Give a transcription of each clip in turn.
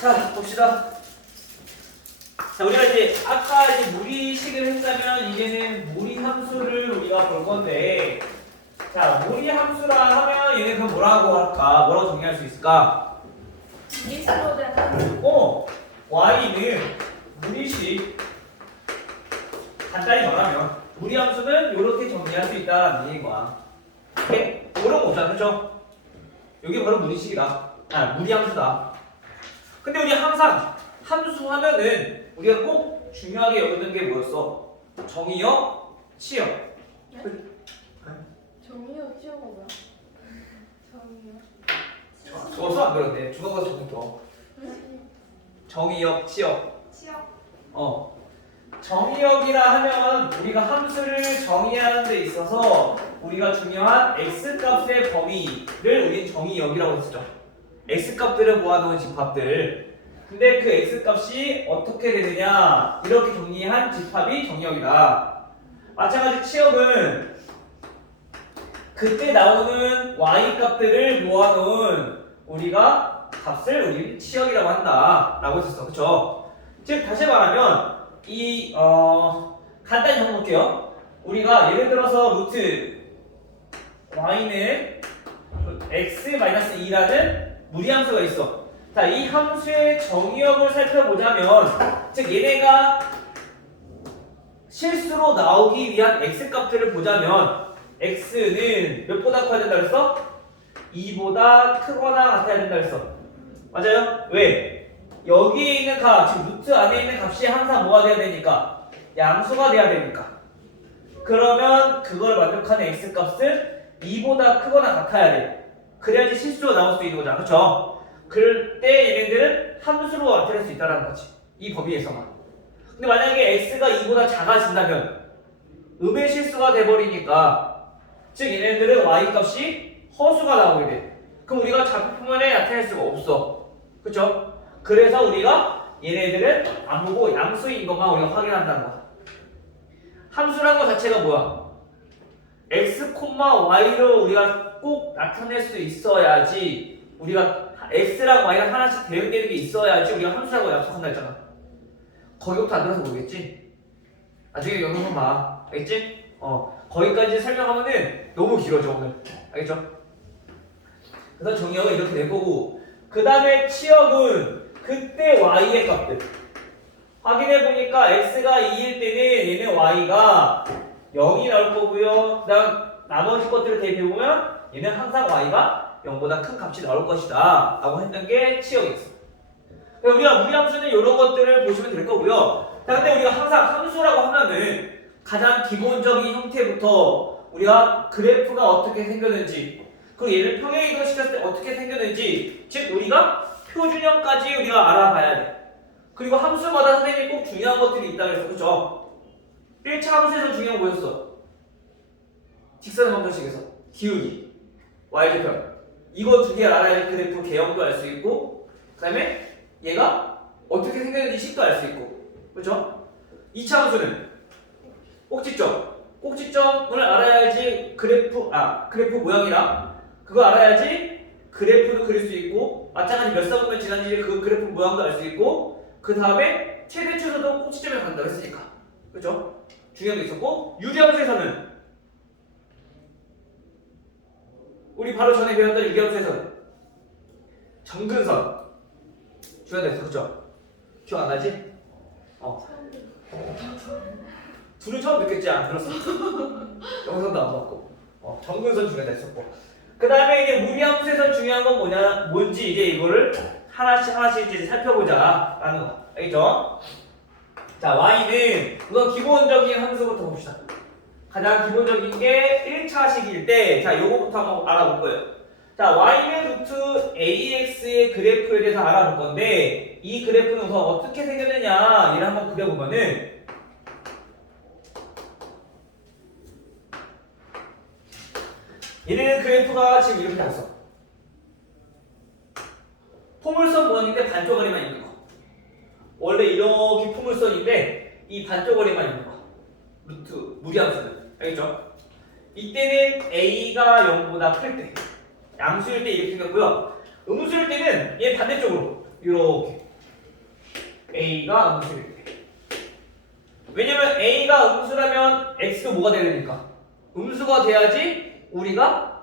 자, 봅시다. 자, 우리가 이제 아까 이제 무리식을 했다면 이제는 무리 함수를 우리가 볼 건데, 자, 무리 함수라 하면 얘는 그럼 뭐라고 할까? 뭐라고 정의할 수 있을까? 미스로 된 y는 무리식. 간단히 말하면 무리 함수는 이렇게 정의할 수 있다는 얘기인 거야. 오케이? 어려운 거 없잖아, 그렇죠? 여기 바로 무리식이다. 무리 함수다. 근데 우리 항상 함수 하면은 우리가 꼭 중요하게 여기는 게 뭐였어? 정의역, 치역. 정의역 치어가 뭐야? 정의역 수업 안 그런데 중학교 가서 공부 정의역, 치역. 치역 정의역이라 하면 우리가 함수를 정의하는 데 있어서 우리가 중요한 x값의 범위를 우린 정의역이라고 했었죠. x값들을 모아놓은 집합들. 근데 그 x값이 어떻게 되느냐, 이렇게 정의한 집합이 정의역이다. 마찬가지 치역은 그때 나오는 y값들을 모아놓은 우리가 값을 우리 치역이라고 한다 라고 했었어. 그쵸? 즉 다시 말하면 간단히 적어볼게요. 우리가 예를 들어서 루트 y는 x-2라는 무리함수가 있어. 자, 이 함수의 정의역을 살펴보자면, 즉 얘네가 실수로 나오기 위한 x값들을 보자면 x는 몇보다 커야 된다 그랬어? 2보다 크거나 같아야 된다 그랬어. 맞아요? 왜? 여기에 있는 값, 지금 루트 안에 있는 값이 항상 뭐가 돼야 되니까? 양수가 돼야 되니까. 그러면 그걸 만족하는 x값은 2보다 크거나 같아야 돼. 그래야지 실수로 나올 수 있는 거잖아. 그쵸? 그럴 때 얘네들은 함수로 나타낼 수 있다는 거지. 이 범위에서만. 근데 만약에 x가 2보다 작아진다면 음의 실수가 돼버리니까, 즉 얘네들은 y값이 허수가 나오게 돼. 그럼 우리가 좌표 표면에 나타낼 수가 없어. 그쵸? 그래서 우리가 얘네들은 안 보고 양수인 것만 우리가 확인한다는 거야. 함수란 것 자체가 뭐야? x, y로 우리가 꼭 나타낼 수 있어야지, 우리가 x랑 y랑 하나씩 대응되는 게 있어야지 우리가 함수라고 약속한다 했잖아. 거기부터 안 들어서 모르겠지? 나중에 영상 봐. 알겠지? 거기까지 설명하면은 너무 길어져 오늘. 알겠죠? 그래서 정의역은 이렇게 될 거고, 그 다음에 치역은 그때 y의 값들 확인해보니까 x가 2일 때는 얘는 y가 0이 나올 거고요. 그 다음 나머지 것들을 대입해보면 얘는 항상 y가 0보다 큰 값이 나올 것이다 라고 했던 게 치역이었어. 우리가 무리함수는 이런 것들을 보시면 될 거고요. 자, 근데 우리가 항상 함수라고 하면은 가장 기본적인 형태부터 우리가 그래프가 어떻게 생겼는지, 그리고 얘를 평행이동 시켰을 때 어떻게 생겼는지, 즉 우리가 표준형까지 우리가 알아봐야 돼. 그리고 함수마다 선생님이 꼭 중요한 것들이 있다 그랬어. 그쵸? 1차 함수에서 중요한 거 뭐였어? 직선방정식에서 기울기, y좌편, 이거 두 개 알아야 그래프 개형도 알 수 있고, 그 다음에 얘가 어떻게 생겼는지 식도 알 수 있고. 그렇죠? 2차 함수는 꼭지점을 알아야지 그래프 모양이랑 그거 알아야지 그래프도 그릴 수 있고, 마찬가지 몇 사분면 지난지 그 그래프 모양도 알 수 있고, 그 다음에 최대 최소도 꼭지점에 간다고 했으니까. 그렇죠? 중요한 게 있었고, 유리함수에서는 우리 바로 전에 배웠던 유리함수에서는 정근선 중요한 게 있어. 그렇죠? 기억 안 나지? 둘은 처음 듣겠지? 안 들었어. 영상도 안 봤고. 정근선 중요하다 했었고. 그 다음에 이제 무리함수에서 중요한 건 뭔지 이제 이거를 하나씩 이제 살펴보자 라는 거. 알겠죠? 자, y는 우선 기본적인 함수부터 봅시다. 가장 기본적인 게 1차식일 때, 자, 요거부터 한번 알아볼 거예요. 자, y는 루트 ax의 그래프에 대해서 알아볼 건데, 이 그래프는 우선 어떻게 생겼느냐 얘를 한번 그려보면은, 얘는 그래프가 지금 이렇게 나왔어. 포물선 모양인데 반쪽거리만 있는 거. 원래 이렇게 포물선인데 이 반쪽거리만 있는 거. 루트 무리함수는. 알겠죠? 이때는 a가 0보다 클 때, 양수일 때 이렇게 생겼고요. 음수일 때는 얘 반대쪽으로 이렇게 A가 음수일 때. 왜냐면 A가 음수라면 X도 뭐가 돼야 되니까? 음수가 돼야지 우리가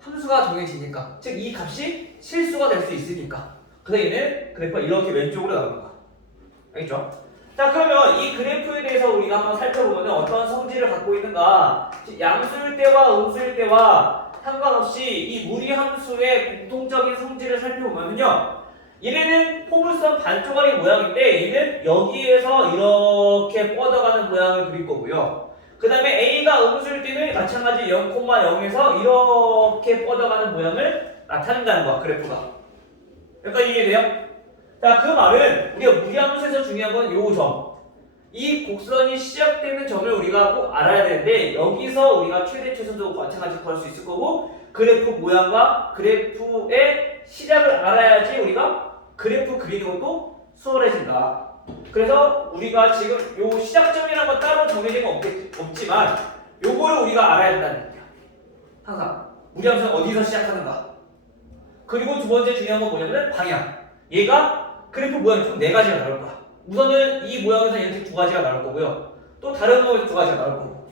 함수가 정해지니까. 즉 이 값이 실수가 될 수 있으니까. 그래서 얘는 그래프가 이렇게 왼쪽으로 나오는 거야. 알겠죠? 자, 그러면 이 그래프에 대해서 우리가 한번 살펴보면 어떤 성질을 갖고 있는가? 양수일 때와 음수일 때와 상관없이 이 무리함수의 공통적인 성질을 살펴보면요, 얘네는 포물선 반쪽짜리 모양인데 얘는 여기에서 이렇게 뻗어가는 모양을 그릴 거고요. 그 다음에 A가 음수일 때는 마찬가지 0,0에서 이렇게 뻗어가는 모양을 나타낸다는 거야, 그래프가. 여기까지 이해돼요? 자, 그 말은 우리가 무리함수에서 중요한 건 요 점. 이 곡선이 시작되는 점을 우리가 꼭 알아야 되는데 여기서 우리가 최대 최소도 마찬가지로 구할 수 있을 거고 그래프 모양과 그래프의 시작을 알아야지 우리가 그래프 그리는 것도 수월해진다. 그래서 우리가 지금 요 시작점이라는 건 따로 정해진 건 없지만 요거를 우리가 알아야 된다는 얘기야. 항상 무리함수는 어디서 시작하는가. 그리고 두 번째 중요한 건 뭐냐면 방향. 얘가 그래프 모양이 총 4가지가 나올 거야. 우선은 이 모양에서 이렇게 2가지가 나올 거고요. 또 다른 모양에서 2가지가 나올 거고.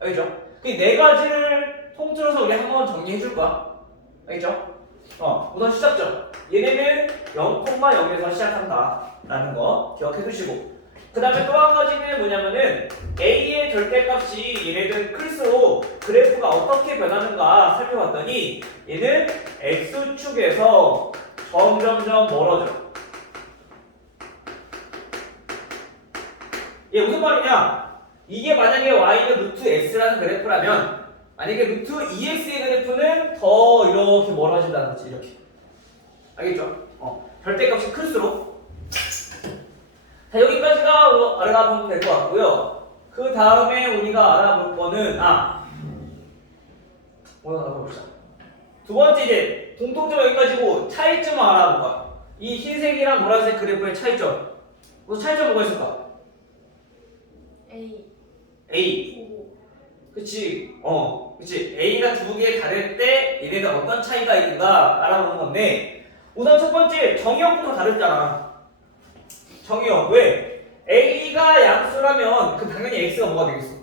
알겠죠? 그 4가지를 통틀어서 우리 한번 정리해 줄 거야. 알겠죠? 우선 시작점. 얘네는 0,0에서 시작한다. 라는 거 기억해 두시고. 그 다음에 또 한 가지는 뭐냐면은 A의 절대값이 얘네들 클수록 그래프가 어떻게 변하는가 살펴봤더니 얘는 X축에서 점점점 멀어져. 얘 무슨 말이냐? 이게 만약에 y는 루트 x라는 그래프라면 만약에 루트 2x의 그래프는 더 이렇게 멀어진다는 거지. 이렇게. 알겠죠? 절대값이 클수록. 자, 여기까지가 알아보면 될 것 같고요. 그 다음에 우리가 알아볼 거는 오늘 알아봅시다. 두 번째 이제 공통점 여기까지고 차이점을 알아볼 거야. 이 흰색이랑 노란색 그래프의 차이점. 그 차이점 뭐가 있을까? A. 그치. 그치. A가 두 개 다를 때 얘네들 어떤 차이가 있는가 알아보는 건데 우선 첫 번째 정의역부터 다르잖아. 정의역. 왜? A가 양수라면 그 당연히 X가 뭐가 되겠어?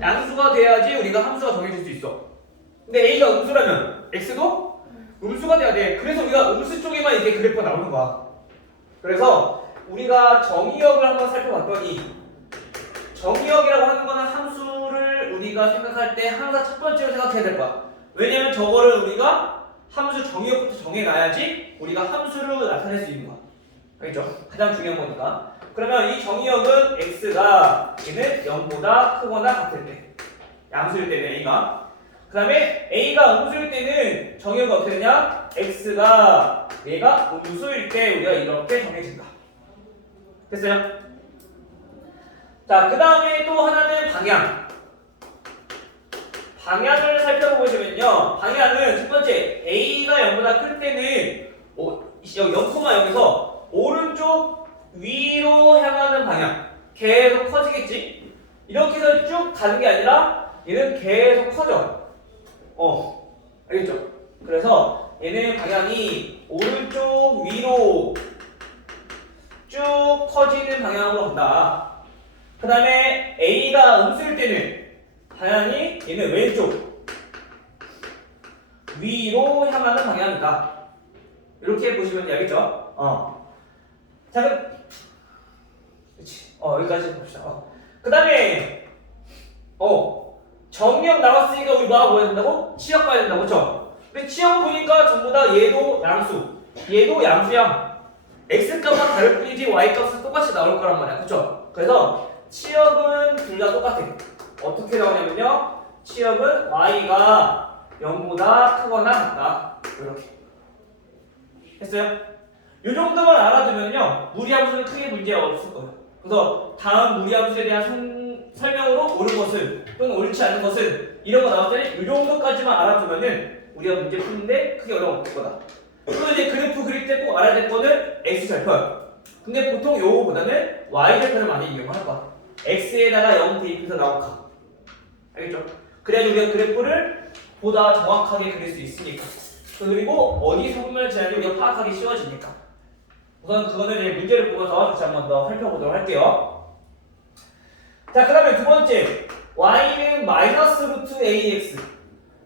양수가 돼야지 우리가 함수가 정해질 수 있어. 근데 A가 음수라면 X도 음수가 돼야 돼. 그래서 우리가 음수 쪽에만 이렇게 그래프가 나오는 거야. 그래서 우리가 정의역을 한번 살펴봤더니 정의역이라고 하는 거는 함수를 우리가 생각할 때 항상 첫 번째로 생각해야 될 거야. 왜냐면 저거를 우리가 함수 정의역부터 정해놔야지 우리가 함수를 나타낼 수 있는 거야. 알겠죠? 가장 중요한 거니까. 그러면 이 정의역은 x가 얘는 0보다 크거나 같을 때 양수일 때는 a가 그 다음에 a가 음수일 때는 정의역이 어떻게 되냐? x가 얘가 음수일 때 우리가 이렇게 정해진다. 됐어요? 자, 그 다음에 또 하나는 방향. 방향을 살펴보시면요. 방향은 첫 번째 a가 0보다 클 때는 0,0에서 오른쪽 위로 향하는 방향. 계속 커지겠지? 이렇게 해서 쭉 가는 게 아니라 얘는 계속 커져. 알겠죠? 그래서 얘는 방향이 오른쪽 위로 쭉 커지는 방향으로 간다. 그 다음에 A가 음수일 때는 방향이 얘는 왼쪽 위로 향하는 방향이다. 이렇게 보시면 되겠죠? 자, 그치. 여기까지 봅시다. 그 다음에 정의역 나왔으니까 우리 뭐하고 봐야 된다고? 치역 봐야 된다고, 그쵸? 근데 치역 보니까 전부 다 얘도 양수, 얘도 양수야. x값만 다를 뿐이지 y값은 똑같이 나올 거란 말이야, 그쵸? 그래서 치역은 둘 다 똑같아. 어떻게 나오냐면요, 치역은 y가 0보다 크거나 같다. 이렇게 했어요? 이 정도만 알아두면요 무리함수는 크게 문제가 없을 거예요. 그래서 다음 무리함수에 대한 설명으로 옳은 것은 또는 옳지 않은 것은 이런 거 나올 때는 이 정도까지만 알아두면은 우리가 문제 푸는데 크게 어려움 없을 거다. 그리고 이제 그래프 그릴 때 꼭 알아야 될 거는 x절편. 근데 보통 요거보다는 y절편을 많이 이용할 거야. x에다가 0 대입해서 나온 값. 알겠죠? 그래야지 우리가 그래프를 보다 정확하게 그릴 수 있으니까. 그리고 어디 소금을 지나는지 우리가 파악하기 쉬워지니까. 우선 그거는 이제 문제를 보면서 다시 한 번 더 살펴보도록 할게요. 자, 그 다음에 두 번째, y는 마이너스 루트 ax.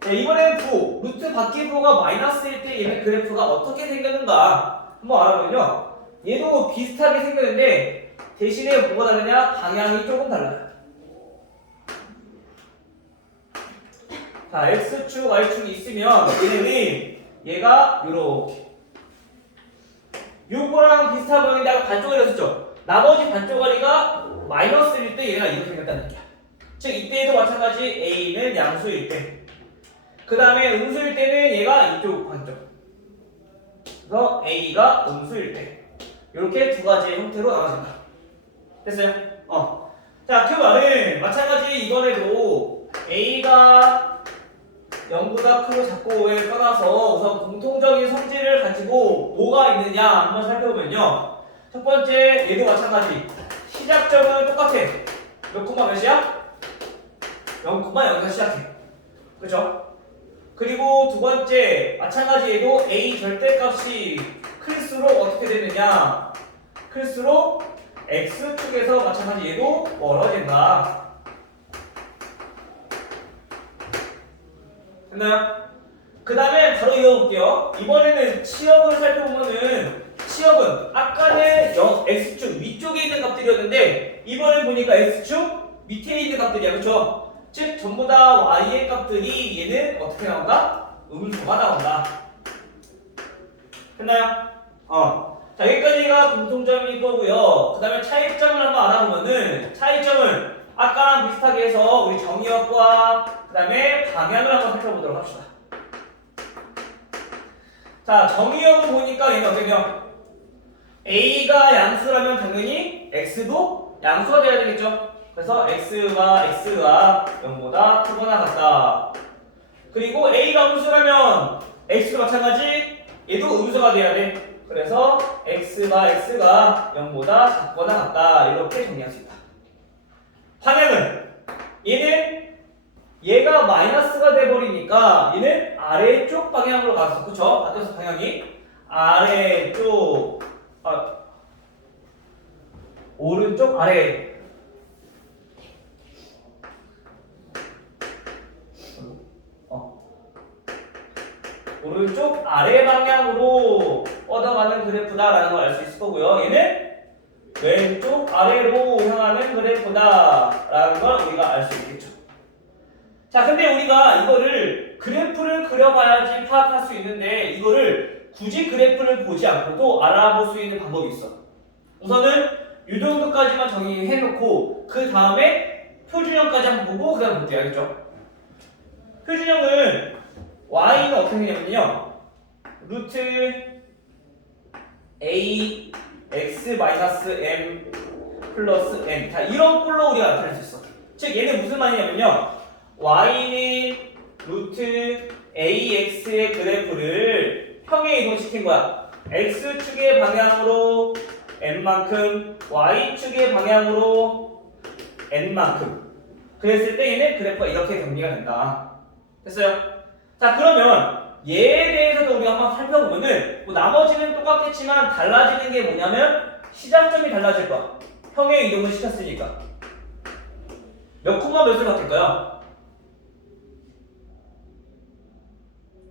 자, 이번엔 부, 루트 바퀴 부호가 마이너스일 때 얘는 그래프가 어떻게 생겼는가 한번 알아보면요. 얘도 비슷하게 생겼는데 대신에 뭐가 다르냐? 방향이 조금 달라요. 자, x축, y축이 있으면 얘는 얘가 요렇게 요거랑 비슷한 모양인데 아까 반쪽알이 했었죠? 나머지 반쪽알이가 마이너스일 때 얘가 이렇게 생겼다는 얘기야. 즉 이때에도 마찬가지 a는 양수일 때, 그 다음에 음수일 때는 얘가 이쪽 반쪽, 그래서 a가 음수일 때 이렇게 두 가지의 형태로 나눠진다. 됐어요? 자, 그 말은 마찬가지 이번에도 a가 0보다 크고 작고에 떠나서 우선 공통적인 성질을 가지고 뭐가 있느냐 한번 살펴보면요. 첫 번째, 얘도 마찬가지. 시작점은 똑같아. 몇 콤마 몇이야? 0,0에서 시작해. 그죠? 그리고 두 번째, 마찬가지 얘도 a 절대값이 클수록 어떻게 되느냐? 클수록 x축에서 마찬가지 얘도 멀어진다. 됐나요? 그 다음에 바로 이어볼게요. 이번에는 치역을 살펴보면은 치역은 아까는 x축 위쪽에 있는 값들이었는데 이번에 보니까 x축 밑에 있는 값들이야. 그쵸? 즉 전부 다 y의 값들이 얘는 어떻게 나온다? 음수가 나온다. 됐나요? 자, 여기까지가 공통점일 거고요. 그 다음에 차이점을 한번 알아보면은 차이점을 아까랑 비슷하게 해서 우리 정의역과 그 다음에 방향을 한번 살펴보도록 합시다. 자, 정의역을 보니까 얘는 어떻게요? a가 양수라면 당연히 x도 양수가 돼야 되겠죠? 그래서 x가 0보다 크거나 같다. 그리고 a가 음수라면 x도 마찬가지, 얘도 음수가 돼야 돼. 그래서 x가 0보다 작거나 같다. 이렇게 정리할 수 있다. 방향은 얘는 얘가 마이너스가 돼버리니까 얘는 아래쪽 방향으로 갔어. 그쵸? 반대서 방향이 아래쪽, 오른쪽 아래. 오른쪽 아래 방향으로 뻗어가는 그래프다라는 걸 알 수 있을 거고요. 얘는 왼쪽 아래로 향하는 그래프다라는 걸 우리가 알 수 있겠죠. 자, 근데 우리가 이거를 그래프를 그려봐야지 파악할 수 있는데 이거를 굳이 그래프를 보지 않고도 알아볼 수 있는 방법이 있어. 우선은 이 정도까지만 정의해놓고 그 다음에 표준형까지 한번 보고 그 다음 볼게요. 알겠죠? 표준형은 y는 어떻게 되냐면요. 루트 a x-m 플러스 n. 자, 이런 꼴로 우리가 나타낼 수 있어. 즉 얘는 무슨 말이냐면요. y는 루트 ax의 그래프를 평행 이동시킨 거야. x축의 방향으로 n만큼, y축의 방향으로 n만큼. 그랬을 때 얘는 그래프가 이렇게 정리가 된다. 됐어요? 자, 그러면 얘에 대해서도 우리가 한번 살펴보면은 뭐 나머지는 똑같겠지만 달라지는 게 뭐냐면 시작점이 달라질 거야. 평행 이동을 시켰으니까. 몇 콤마 몇을 바뀔까요?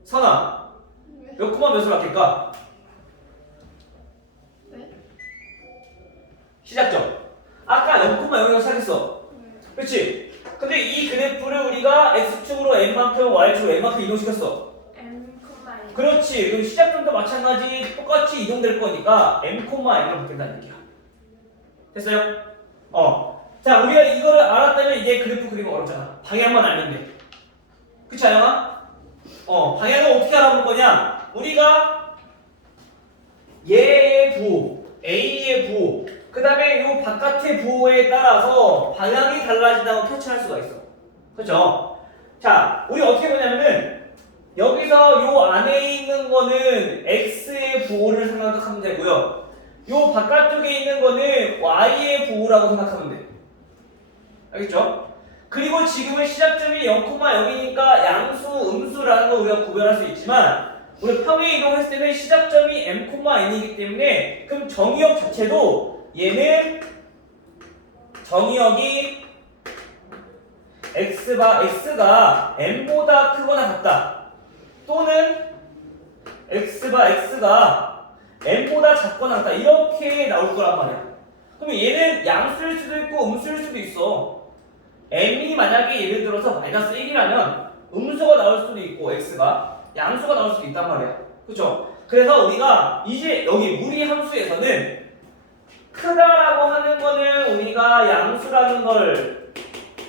선아, 몇 콤마 몇을 바뀔까? 네? 시작점. 아까 0,0에서 시작했어. 그렇지? 근데 이 그래프를 우리가 x축으로 n만큼, y축으로 n만큼 이동시켰어. M, 그렇지. 그럼 시작점도 마찬가지 똑같이 이동될 거니까 m, n으로 바뀐다는 얘기야. 됐어요? 자, 우리가 이거를 알았다면 이제 그래프 그리면 어렵잖아. 방향만 알면 돼. 그치, 아영아? 방향을 어떻게 알아볼 거냐? 우리가 얘의 부호, A의 부호, 그 다음에 이 바깥의 부호에 따라서 방향이 달라진다고 캐치할 수가 있어. 그렇죠? 자, 우리 어떻게 보냐면은 여기서 요 안에 있는 거는 X의 부호를 생각하면 되고요. 요 바깥쪽에 있는 거는 Y의 부호라고 생각하면 돼. 알겠죠? 그리고 지금은 시작점이 0,0이니까 양수, 음수라는 거 우리가 구별할 수 있지만 우리 평행 이동했을 때는 시작점이 m,n이기 때문에 그럼 정의역 자체도 얘는 정의역이 x가 n보다 크거나 같다. 또는 x가 n보다 작거나 같다. 이렇게 나올 거란 말이야. 그럼 얘는 양수일 수도 있고 음수일 수도 있어. m이 만약에 예를 들어서 마이너스 1이라면 음수가 나올 수도 있고 x가 양수가 나올 수도 있단 말이야. 그쵸? 그래서 우리가 이제 여기 무리 함수에서는 크다라고 하는 거는 우리가 양수라는 걸,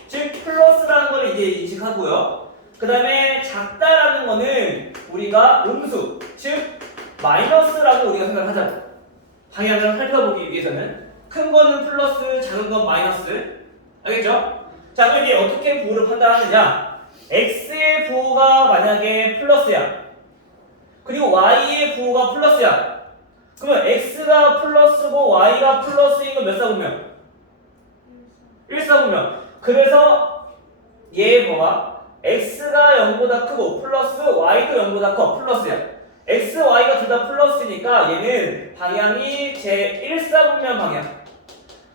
즉 플러스라는 걸 이제 인식하고요. 그 다음에 작다라는 거는 우리가 음수, 즉 마이너스라고 우리가 생각을 하자. 방향을 살펴보기 위해서는 큰 거는 플러스, 작은 건 마이너스. 알겠죠? 자, 그럼 이제 어떻게 부호를 판단하느냐? x의 부호가 만약에 플러스야. 그리고 y의 부호가 플러스야. 그러면 x가 플러스고 y가 플러스인 건 몇 사분면? 1사분면. 그래서 얘의 뭐가? x가 0보다 크고 플러스 y도 0보다 커. 플러스야. x, y가 둘 다 플러스니까 얘는 방향이 제 1사분면 방향.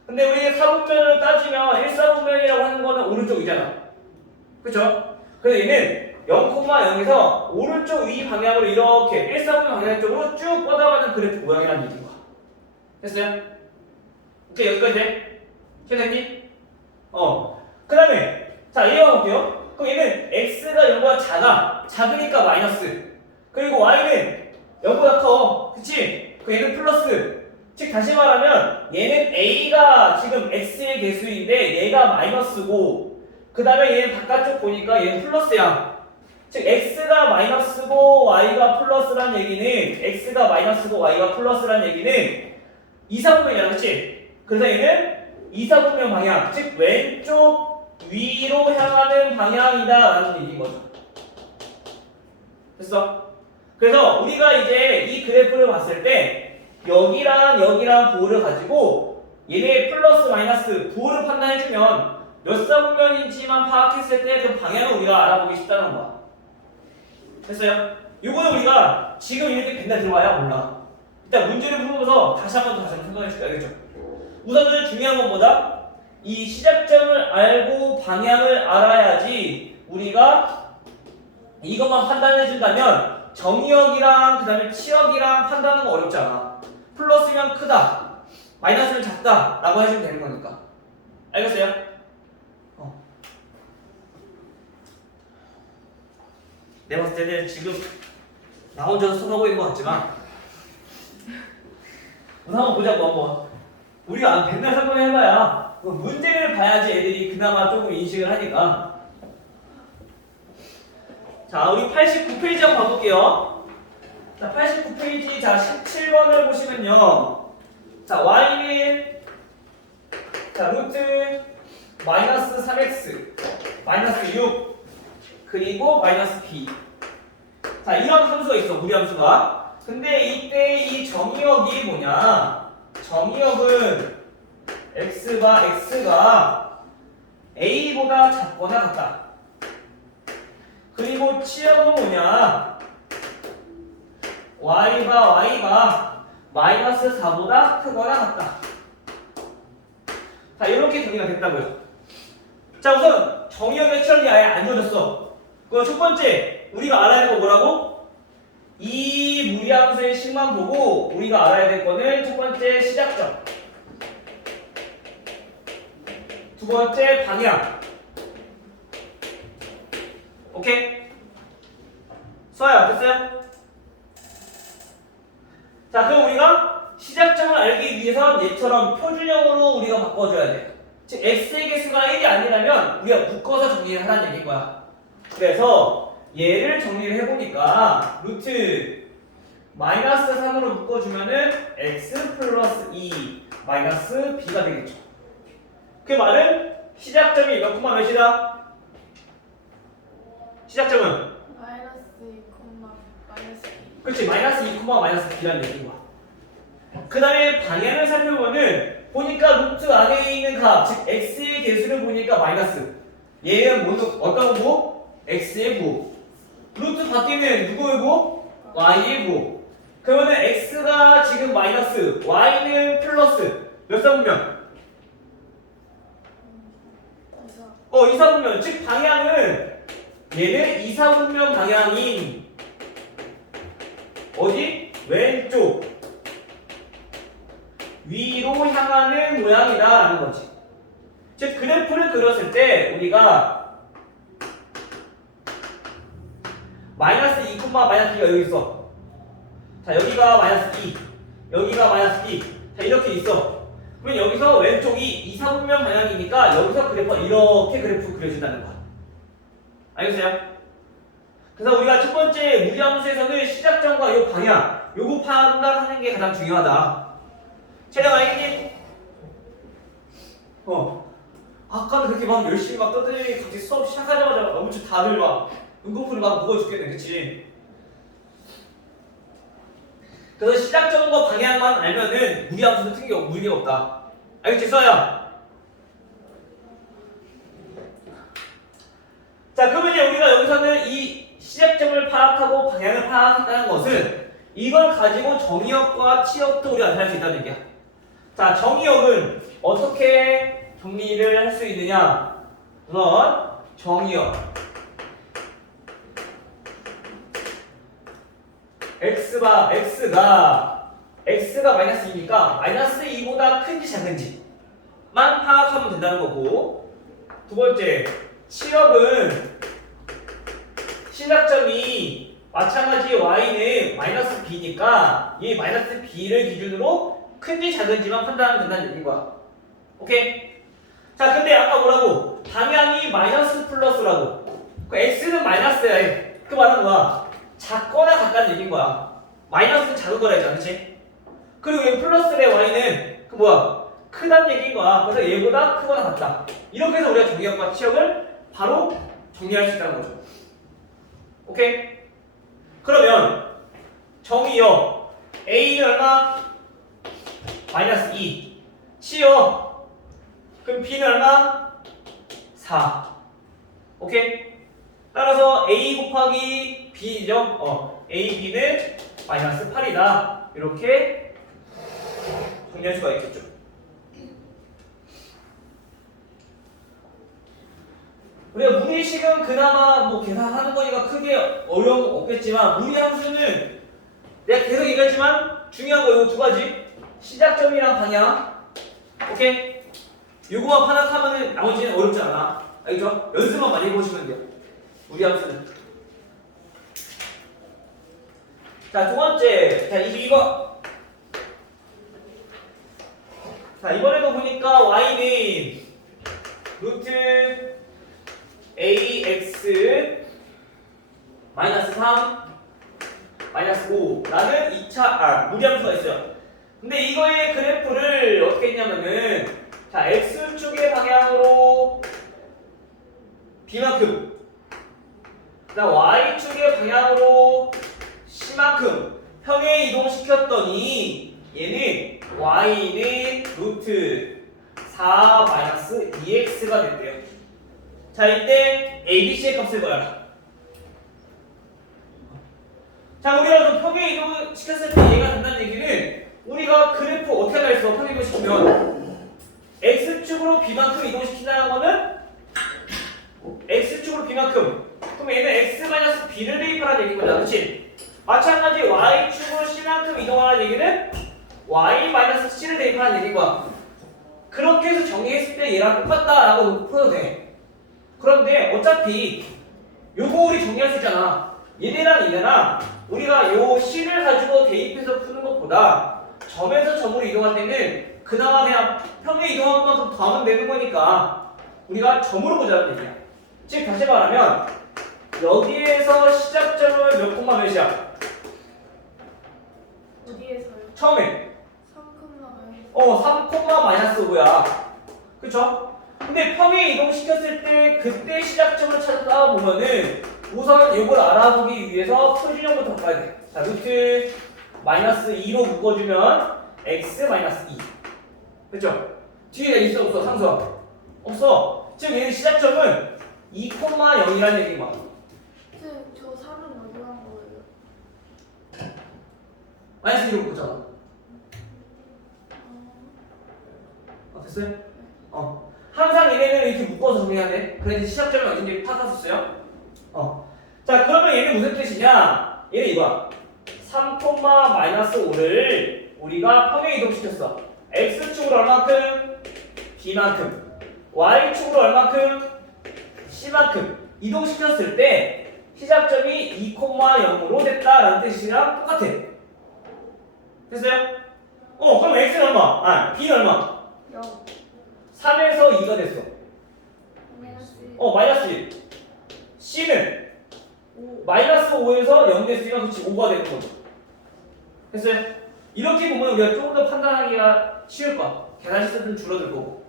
근데 우리 사분면을 따지면 1사분면이라고 하는 거는 오른쪽이잖아. 그쵸? 그래서 얘는 0,0에서 오른쪽 위 방향으로 이렇게 1사분면 방향 쪽으로 쭉 뻗어가는 그래프 모양이라는 얘기인 거야. 됐어요? 오케이, 여기까지 돼? 선생님? 그 다음에 자, 이해가 볼게요. 그럼 얘는 x가 0보다 작아. 작으니까 마이너스. 그리고 y는 0보다 커. 그치? 그 얘는 플러스. 즉 다시 말하면 얘는 a가 지금 x의 개수인데 얘가 마이너스고 그 다음에 얘는 바깥쪽 보니까 얘는 플러스야. 즉 x가 마이너스고 y가 플러스란 얘기는 x가 마이너스고 y가 플러스란 얘기는 이사분면이야. 그치? 그래서 얘는 이사분면 방향, 즉 왼쪽 위로 향하는 방향이다 라는 얘기인 거죠. 됐어? 그래서 우리가 이제 이 그래프를 봤을 때 여기랑 부호를 가지고 얘네 플러스 마이너스 부호를 판단해주면 몇 사분면인지만 파악했을 때 그 방향을 우리가 알아보기 쉽다는 거야. 됐어요? 요거는 우리가 지금 이렇게 맨날 들어와야 몰라. 일단 문제를 풀면서 다시 한번 생각해줄게. 알겠죠? 우선은 중요한 것보다 이 시작점을 알고 방향을 알아야지 우리가 이것만 판단해준다면 정의역이랑 그 다음에 치역이랑 판단하는 거 어렵잖아. 플러스면 크다, 마이너스면 작다 라고 해주면 되는 거니까. 알겠어요? 내가 봤을 때는 지금 나 혼자서 수업하고 있는 것 같지만 한번 보자고. 한번 우리가 맨날 설명해봐야 문제를 봐야지 애들이 그나마 조금 인식을 하니까. 자, 우리 89페이지 한번 봐볼게요. 자, 89페이지, 자, 17번을 보시면요. 자, y는, 자, 루트, 마이너스 3x, 마이너스 6, 그리고 마이너스 b. 자, 이런 함수가 있어, 무리 함수가. 근데 이때 이 정의역이 뭐냐? 정의역은 x가 a보다 작거나 같다. 그리고 치역은 뭐냐? y가 마이너스 4보다 크거나 같다. 자, 이렇게 정의가 됐다고요. 자, 우선 정의역의 치역이 아예 안 줘졌어. 그럼 첫 번째 우리가 알아야 할 거 뭐라고? 이 무리함수의 식만 보고 우리가 알아야 될 거는 첫 번째 시작점, 두 번째 방향. 오케이? 수아야, 됐어요? 자, 그럼 우리가 시작점을 알기 위해선 얘처럼 표준형으로 우리가 바꿔줘야 돼. 즉 x의 개수가 1이 아니라면 우리가 묶어서 정리를 하라는 얘기인 거야. 그래서 얘를 정리를 해보니까 루트 마이너스 3으로 묶어주면은 x 플러스 2 마이너스 b가 되겠죠. 그 말은 시작점이 몇 콤마 몇이다? 시작점은? 마이너스 2, 마이너스 2. 그렇지, 마이너스 2, 마이너스 b라는 얘기인 거야. 그 다음에 방향을 살펴보면은 보니까 루트 안에 있는 값, 즉 x의 개수를 보니까 마이너스. 얘는 어떤 부호? x의 부호. 루트 밖에는 누구의 부호? y1고 그러면은 x가 지금 마이너스 y는 플러스 몇 사분면? 그래서 이사분면 즉 방향은 얘는 이사분면 방향인 어디? 왼쪽 위로 향하는 모양이다 라는 거지. 즉 그래프를 그렸을 때 우리가 마이너스 2, 마이너스 2가 여기 있어. 자 여기가 마이너스 2 여기가 마이너스 2 자 이렇게 있어. 그러면 여기서 왼쪽이 이사분면 방향이니까 여기서 그래프가 이렇게 그래프 그려진다는 거야. 알겠어요? 그래서 우리가 첫 번째 무리함수에서는 시작점과 이 방향 요거 판단하는 게 가장 중요하다. 쟤네 알겠니? 아까는 그렇게 막 열심히 막 떠들더니 갑자기 수업 시작하자마자 너무 다들 막 눈꺼풀이 막 무거워 죽겠네, 그치? 그래서 시작점과 방향만 알면은 무리함수는 문제가 없다. 알겠지, 써야? 자, 그러면 이제 우리가 여기서는 이 시작점을 파악하고 방향을 파악했다는 것은 이걸 가지고 정의역과 치역도 우리가 나타낼 수 있다는 얘기야. 자, 정의역은 어떻게 정리를 할 수 있느냐? 우선 정의역 x가 마이너스 2니까 마이너스 2보다 큰지 작은지만 파악하면 된다는 거고, 두 번째 치역은 시작점이 마찬가지 y는 마이너스 b니까 이 마이너스 b를 기준으로 큰지 작은지만 판단하면 된다는 얘기인 거야. 오케이? 자, 근데 아까 뭐라고? 방향이 마이너스 플러스라고. 그 x는 마이너스야. 그 말은 뭐야? 작거나 같다는 얘기인 거야. 마이너스는 작은 거라 했잖아, 그치? 그리고 이 플러스의 y는 그 뭐야? 크다는 얘기인 거야. 그래서 얘보다 크거나 같다. 이렇게 해서 우리가 정의역과 치역을 바로 정리할 수 있다는 거죠. 오케이? 그러면 정의역 a는 얼마? 마이너스 2 치역 그럼 b는 얼마? 4 오케이? 따라서 a 곱하기 b죠? a, b는 마이너스 8이다 이렇게 정리할 수가 있겠죠. 우리가 무리식은 그나마 뭐 계산하는 거니까 크게 어려운 거 없겠지만 무리함수는 내가 계속 얘기했지만 중요한 거 이거 두 가지 시작점이랑 방향 오케이? 요거만 파악하면은 나머지는 어렵지 않아. 알겠죠? 연습만 많이 해보시면 돼요. 무리함수는. 자, 두 번째. 자, 22번. 자, 이번에도 보니까 y는 루트 ax 마이너스 3 마이너스 5라는 2차 무리함수가 있어요. 근데 이거의 그래프를 어떻게 했냐면은 자 x축의 방향으로 b만큼 그다음 y축의 방향으로 c만큼 평행 이동시켰더니 얘는 y는 루트 4 마이너스 2x가 됐대요. 자 이때 ABC의 값을 구하라. 자 우리가 그 평행 이동을 시켰을 때 얘가 된다는 얘기는 우리가 그래프 어떻게 할 수 있어? 평행 이동시키면 x축으로 b만큼 이동시킨다는 거는 x축으로 b만큼 그럼 얘는 x-b를 대입하라는 얘기인 거잖아, 그치? 마찬가지 y축으로 c만큼 이동하라는 얘기는 y-c를 대입하라는 얘기인 거야. 그렇게 해서 정리했을 때 얘랑 똑같다라고 풀어도 돼. 그런데 어차피 요거 우리 정리할 수 있잖아. 얘네랑 우리가 요 c를 가지고 대입해서 푸는 것보다 점에서 점으로 이동할 때는 그나마 그냥 평행 이동한 것만큼 더하면 되는 거니까 우리가 점으로 보자는 얘기야. 즉 다시 말하면 여기에서 시작점은 몇 콤마 몇이야? 어디에서요? 처음에 3,-5. 3 마이너스 5야. 그쵸? 근데 평행 이동시켰을 때 그때 시작점을 찾아 보면은 우선 이걸 알아보기 위해서 표준형부터 바꿔야 돼. 자, 루트 마이너스 2로 묶어주면 x 마이너스 2. 그쵸? 뒤에 있어 없어? 상수함? 없어. 지금 얘는 시작점은 2,0이라는 얘기인 거야. 저 3은 어디 간 거예요? 마이너스 2로 묶었잖아. 됐어요? 항상 얘네는 이렇게 묶어서 정리해야 돼. 그래서 시작점이 어딘지 파악했었어요. 자, 그러면 얘는 무슨 뜻이냐? 얘는 이거야. 3,-5를 우리가 평행 이동시켰어. x축으로 얼마큼? b만큼. y축으로 얼마큼? c만큼. 이동시켰을 때 시작점이 2,0으로 됐다라는 뜻이랑 똑같아. 됐어요? 그럼 x는 얼마? b는 얼마? 0 3에서 2가 됐어. 마이너스 마이너스 1. C는 5 마이너스 5에서 0 됐으니까 그치 5가 되는 거죠. 됐어요? 이렇게 보면 우리가 조금 더 판단하기가 쉬울 거야. 계산 시스템은 줄어들 거고.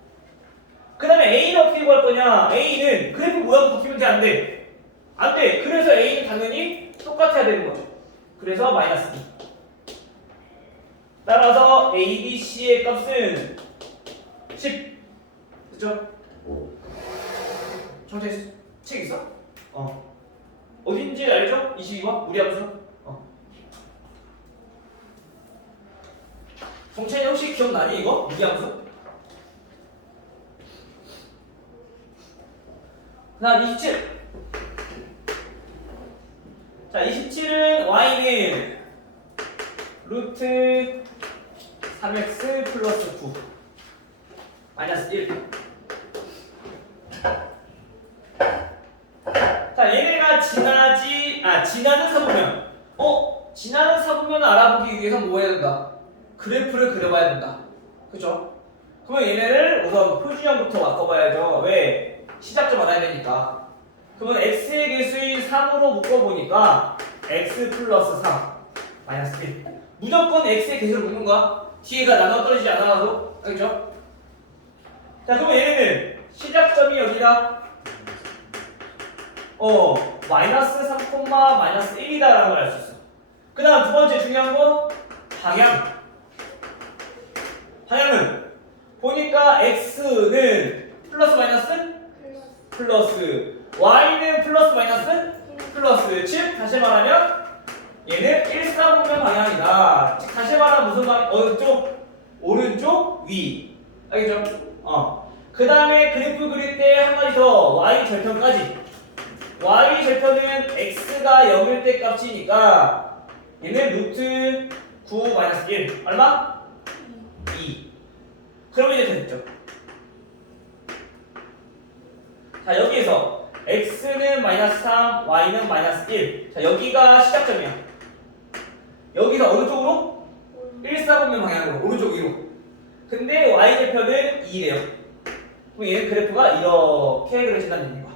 그 다음에 A는 어떻게 구할 거냐? A는 그래프 모양 바뀌면 돼? 안 돼? 안 돼. 그래서 A는 당연히 똑같아야 되는 거죠. 그래서 마이너스 2. 따라서 A, B, C의 값은 10. 그죠? 정태 책 있어? 어딘지 알죠? 22번? 우리 함수? 정찬이 혹시 기억나니 이거? 우리 함수? 그 다음 27. 자, 27은 y는 루트 3x 플러스 9 마이너스 1. 자, 얘네가 지나는 사분면. 지나는 사분면을 알아보기 위해서 뭐 해야 된다? 그래프를 그려봐야 된다. 그죠? 그러면 얘네를 우선 표준형부터 바꿔봐야죠. 왜? 시작점 알아야 되니까. 그러면 x의 개수인 3으로 묶어보니까 x 플러스 3 마이너스 1. 무조건 x의 개수를 묶는 거야. 뒤에가 나눠 떨어지지 않아도. 알겠죠? 자, 그러면 얘네는 시작점이 여기가 마이너스 3, 마이너스 1이다라는 걸 알 수 있어. 그 다음 두 번째 중요한 거 방향. 방향은 보니까 x는 플러스 마이너스 플러스 y는 플러스 마이너스 플러스 즉 다시 말하면 얘는 1사분면 방향이다. 즉 다시 말하면 무슨 방향? 어느 쪽? 오른쪽 위. 알겠죠? 그 다음에 그래프 그릴 때 한 가지 더 y 절편까지. y 절편은 x가 0일 때 값이니까 얘는 루트 9 마이너스 1 얼마? 2. 그러면 이제 됐죠. 자, 여기에서 x는 마이너스 3, y는 마이너스 1. 자, 여기가 시작점이야. 여기서 어느 쪽으로? 1사분면 방향으로 오른쪽 위로. 근데 y 절편은 2래요. 그럼 얘는 그래프가 이렇게 그려진다는 얘기인 거야.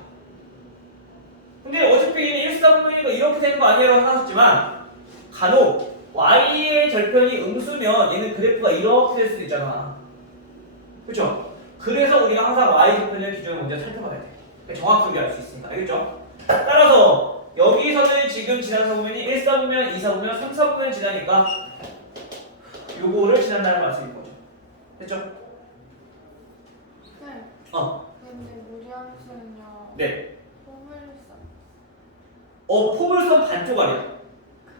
근데 어차피 얘는 1사분면이니까 이렇게 되는 거 아니라고 생각했지만 간혹 y의 절편이 음수면 얘는 그래프가 이렇게 될 수도 있잖아. 그렇죠? 그래서 우리가 항상 y 절편의 기준을 먼저 살펴봐야 돼. 정확하게 알 수 있으니까. 알겠죠? 따라서 여기서는 지금 지나는 사분면이 1사분면, 2사분면, 3사분면 지나니까 요거를 지난다는 말씀인 거죠. 됐죠? 네. 근데 무리함수는요. 네. 포물선. 포물선 반쪽 아니야.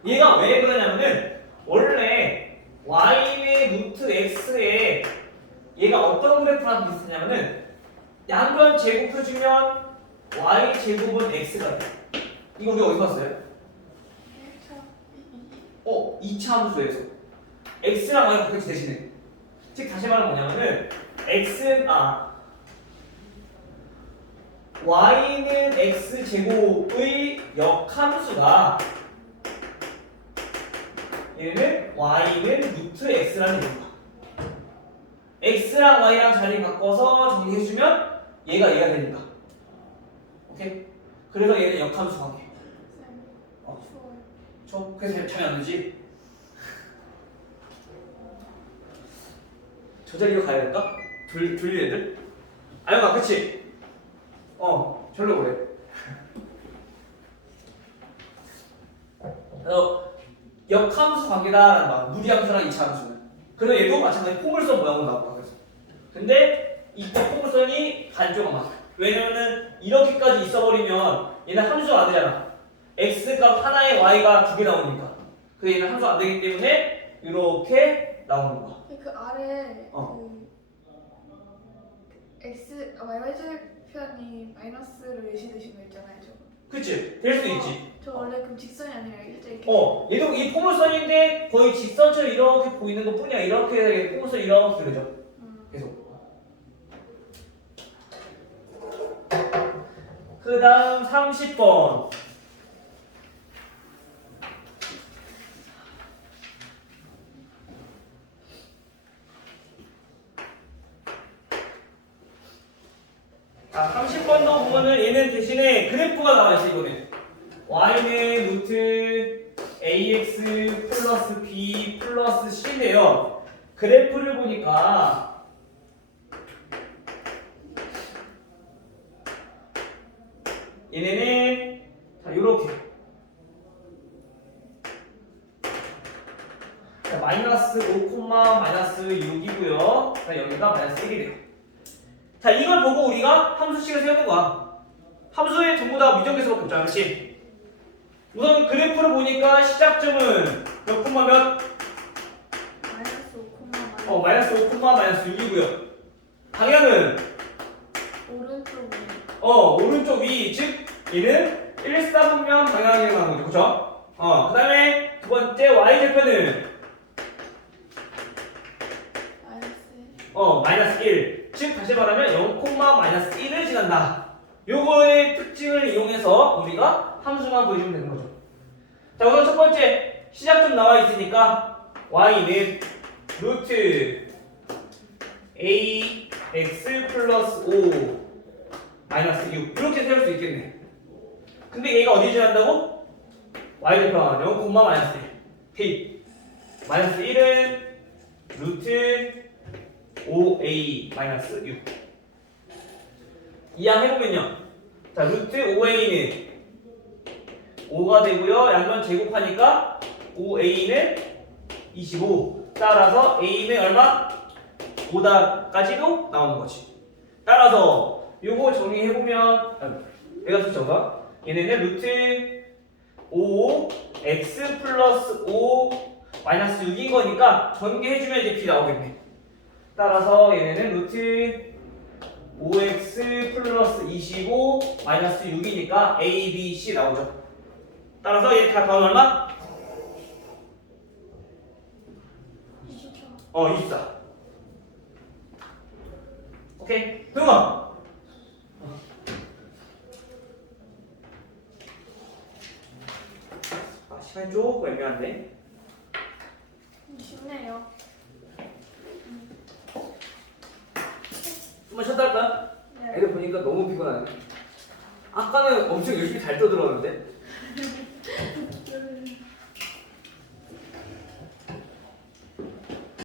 얘가 왜 그러냐면은 원래 y의 루트 x에 얘가 어떤 그래프랑 비슷하냐면은 양변 제곱해주면 y 제곱은 x가 돼. 이거 우리 어디서 봤어요? 2차 함수에서 x랑 y가 같이 대신해. 즉 다시 말하면 뭐냐면은 y는 x 제곱의 역함수가 얘는 y는 루트 x라는 얘기야. x랑 y랑 자리 바꿔서 정리해주면 얘가 되니까. 오케이? 그래서 얘는 역함수 관계. 그래서 잠이 안 오지? 저 자리로 가야 될까? 둘리 애들? 아영아, 그치? 절로 그래. 그래서 역함수 관계다라는 말, 무리함수랑 이차함수는. 그래서 얘도 마찬가지 포물선 모양으로 나올 거야. 그래서. 근데 이때 포물선이 반쪽은 막. 왜냐면은 이렇게까지 있어버리면 얘는 함수가 안 되잖아. x 값 하나에 y가 두 개 나오니까. 그래서 얘는 함수가 안 되기 때문에 이렇게 나오는 거야. 그 아래 어. 그 x y절편이 마이너스로 예시되신 거 있잖아요. 저. 그치? 될 수 있지. 저 원래 그럼 직선이 아니라 일자리. 얘도 이 포물선인데 거의 직선처럼 이렇게 보이는 것 뿐이야. 이렇게 포물선 이렇게 그려져. 계속. 그 다음 30번. 자, 30번도 보면은 얘는 대신에 그래프가 나와있어, 이거는. y는 루트 ax 플러스 b 플러스 c인데요. 그래프를 보니까 얘네는 자, 요렇게. 자, 마이너스 5, 마이너스 6이고요. 자, 여기가 마이너스 1이래요. 자, 이걸 보고 우리가 함수식을 세우는 거야. 함수에 전부 다 미정계수밖에 없잖아, 그렇지? 우선 그래프를 보니까 시작점은 몇 콤마 몇? 마이너스 5, 마이너스 5, 마이너스 6이고요. 방향은 오른쪽 오른쪽 위, 즉 얘는 1사분면 방향이 나오는 거죠, 그렇죠? 그 다음에 두 번째 y절편은 마이너스 1, 즉 다시 말하면 0, 마이너스 1을 지난다. 요거의 특징을 이용해서 우리가 함수만 보여주면 되는 거죠. 자, 우선 첫 번째 시작점 나와 있으니까 y는 루트 ax 플러스 5 마이너스 6 이렇게 세울 수 있겠네. 근데 얘가 어디 지난다고? y절편 0, 마이너스 1 대입 마이너스 1은 루트 5a 마이너스 6 이항해보면요. 자, 루트 5a는 5가 되고요. 양변 제곱하니까 5a는 25 따라서 a는 얼마? 5다까지도 나오는 거지. 따라서 요거 정리해보면 내가 썼던가? 얘네는 루트 5 x 플러스 5 마이너스 6인 거니까 전개해주면 이제 b 나오겠네. 따라서 얘네는 루트 5x 플러스 25 마이너스 6이니까 a, b, c 나오죠. 따라서 얘 다 더하면 얼마? 24. 오케이. 동아. 시간이 조금 애매한데. 쉽네요. 한번 쉬었다 할까요? 네. 애들 보니까 너무 피곤하네. 아까는 엄청 열심히 잘 떠들었는데.